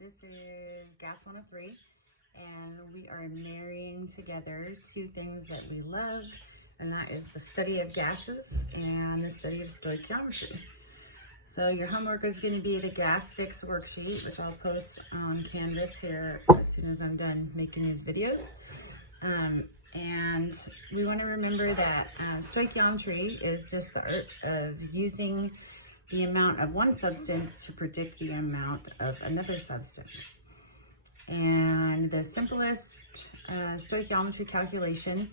This is Gas 103, and we are marrying together two things that we love, and that is the study of gases and the study of stoichiometry. So your homework is going to be the Gas 6 worksheet, which I'll post on Canvas here as soon as I'm done making these videos. And we want to remember that stoichiometry is just the art of using the amount of one substance to predict the amount of another substance. And the simplest stoichiometry calculation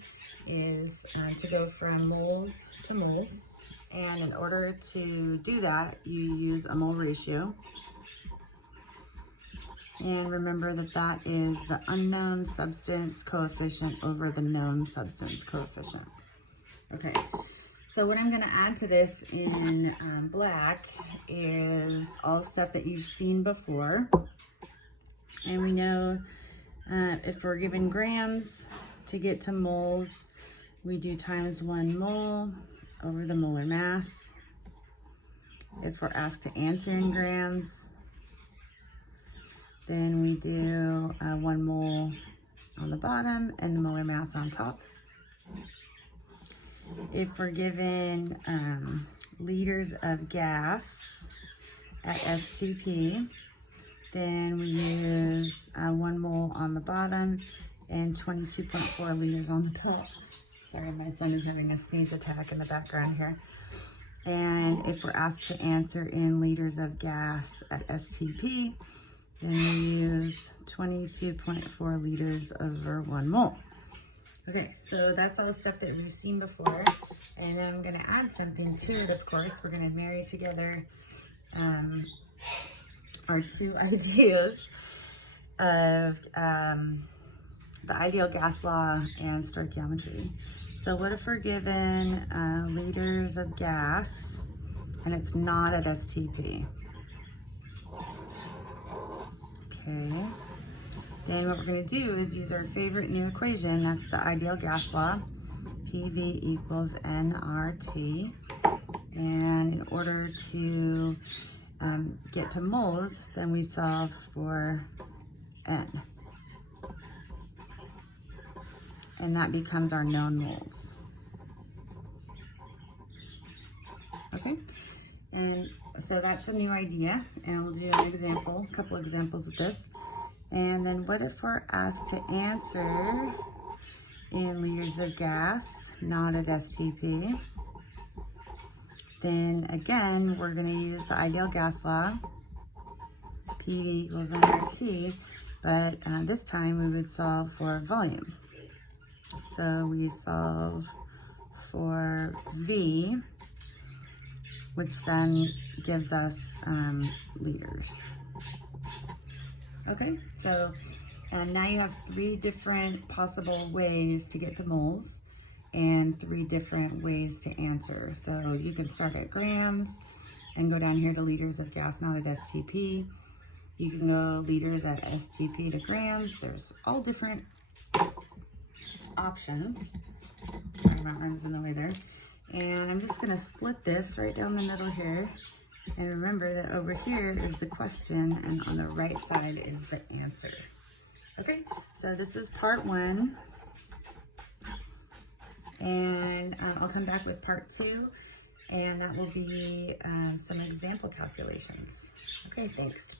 is to go from moles to moles. And in order to do that, you use a mole ratio. And remember that that is the unknown substance coefficient over the known substance coefficient. Okay, so what I'm going to add to this in black is all stuff that you've seen before. And we know if we're given grams to get to moles, we do times 1 mole over the molar mass. If we're asked to answer in grams, then we do 1 mole on the bottom and the molar mass on top. If we're given liters of gas at STP, then we use 1 mole on the bottom and 22.4 liters on the top. Sorry, my son is having a sneeze attack in the background here. And if we're asked to answer in liters of gas at STP, then we use 22.4 liters over 1 mole. Okay, so that's all the stuff that we've seen before. And then I'm going to add something to it, of course. We're going to marry together our two ideas of the ideal gas law and stoichiometry. So what if we're given liters of gas and it's not at STP? Okay. Then what we're going to do is use our favorite new equation. That's the ideal gas law. PV equals nRT. And in order to get to moles, then we solve for N. And that becomes our known moles. Okay? And so that's a new idea. And we'll do an example, a couple examples with this. And then what if we're asked to answer in liters of gas, not at STP? Then again, we're going to use the ideal gas law, PV equals nRT, but this time we would solve for volume. So we solve for V, which then gives us liters. Okay, so now you have 3 different possible ways to get to moles and 3 different ways to answer. So you can start at grams and go down here to liters of gas not at STP. You can go liters at STP to grams. There's all different options. Sorry, my arm's in the way there. And I'm just going to split this right down the middle here. And remember that over here is the question, and on the right side is the answer. Okay, so this is part 1. And I'll come back with part 2, and that will be some example calculations. Okay, thanks.